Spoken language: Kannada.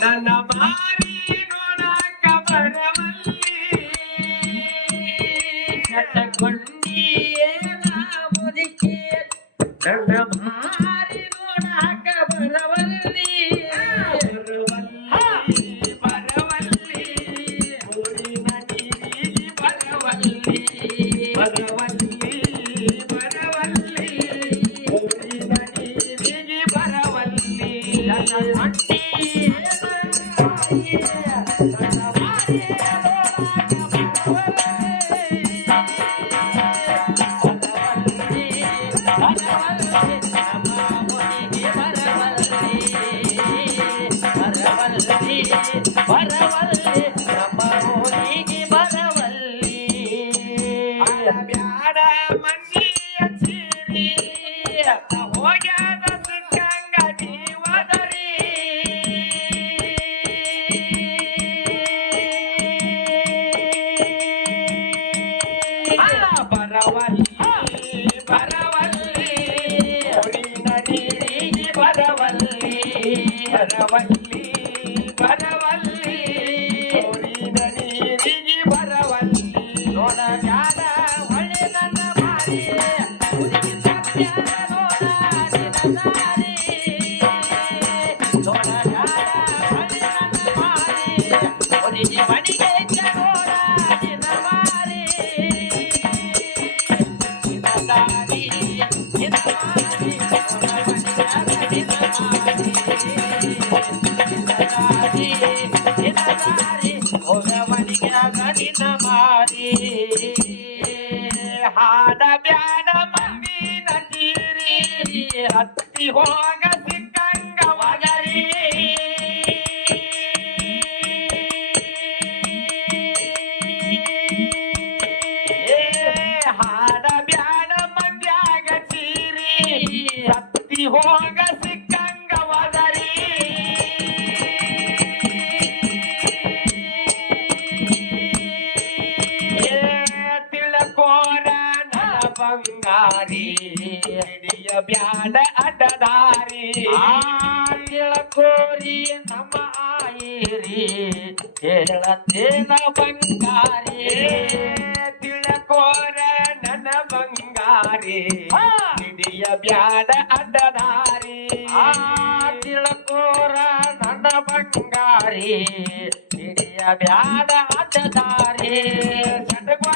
ನನ್ನ ಮಾರಿ ನೋಡಕ ಬರವಲ್ಲಿ ನಟಗೊಂಡಿಯೇನ ಮುದುಕಿ ನನ್ನ ಮಾರಿ ನೋಡಕ ಬರವಲ್ಲಿ ಬರವಲ್ಲಿ ಊರಿನ ನೀರಿಗೆ ಬರವಲ್ಲಿ ಬರವಲ್ಲಿ ಬರವಲ್ಲಿ ಊರಿನ ನೀರಿಗೆ ಬರವಲ್ಲಿ ನನ್ನ ಮಂಡಿಯೇನ ನನ್ನ ಮಾರಿ ಬರವಲ್ಲಿ ನಮ್ಮ ಊರಿಗೆ ಬರವಲ್ಲಿ ಬ್ಯಾಡ ಮಂದಿಯ ಚೀರಿ ಹೋಗ್ಯಾದ ಸಿಕ್ಕಂಗ ನೀವದರಿ ಬರವಲ್ಲಿ ಬರವಲ್ಲಿ ಊರಿನ ನೀರಿಗೆ ಬರವಲ್ಲಿ ಬರವಲ್ಲಿ ಬರವಲ್ಲಿ ಊರಿನ ನೀರಿಗೆ ಬರವಲ್ಲಿ ನೋಡ ಜಾಡ ಹೊಳೆ ನನ್ನ ಮಾರಿ ಹುಡುಗಿ ಸತ್ಯ ನೋಡ ನಿನ್ನ ದಾರಿ ನೋಡ ಜಾಡ ಹೊಳೆ ನನ್ನ ಮಾರಿ ಹುಡುಗಿ ಮಡಿಗೆ ನೋಡ ನಿನ್ನ ಮಾರಿ ನಿನ್ನ ದಾರಿ ನಿನ್ನ ಮಾರಿ ನೋಡ ಮಡಿಗೆ ನಿನ್ನ ಮಾರಿ ನಿನ್ನ ದಾರಿ ನಿನ್ನ ದಾರಿ ಹೋಗ ಮಡಿಗೆ ನಿನ್ನ ಮಾರಿ ಹಾಡ ಬ್ಯಾಡ ಮಂದಿನ ತೀರಿ ಹತ್ತಿ ಹೋಗ ಸಿಕ್ಕಂಗ ಮಗರಿ ಹಾಡ ಬ್ಯಾಡ ಮಂದ್ಯಾಗ ಚೀರಿ ಹತ್ತಿ ಹೋಗ ಸಿಕ್ಕಂಗ ಮಗರಿ ತಿಳಕೋರ ನನ್ನ ಬಂಗಾರಿ ಹಿಡಿಯ ಬ್ಯಾಡ ಅಡ್ಡದಾರಿ ತಿಳಕೋರಿ ನಮ್ಮ ಆಯಿರಿ ಹೇಳತ್ತೇನ ಬಂಗಾರಿ ತಿಳಕೋರ ನನ್ನ ಬಂಗಾರಿ ಹಿಡಿಯ ಬ್ಯಾಡ ಅಡ್ಡದಾರಿ ತಿಳಕೋರ ನನ್ನ ಬಂಗಾರಿ ಹಿಡಿಯ ಬ್ಯಾಡ ಅಡ್ಡದಾರಿ ಚಟಕ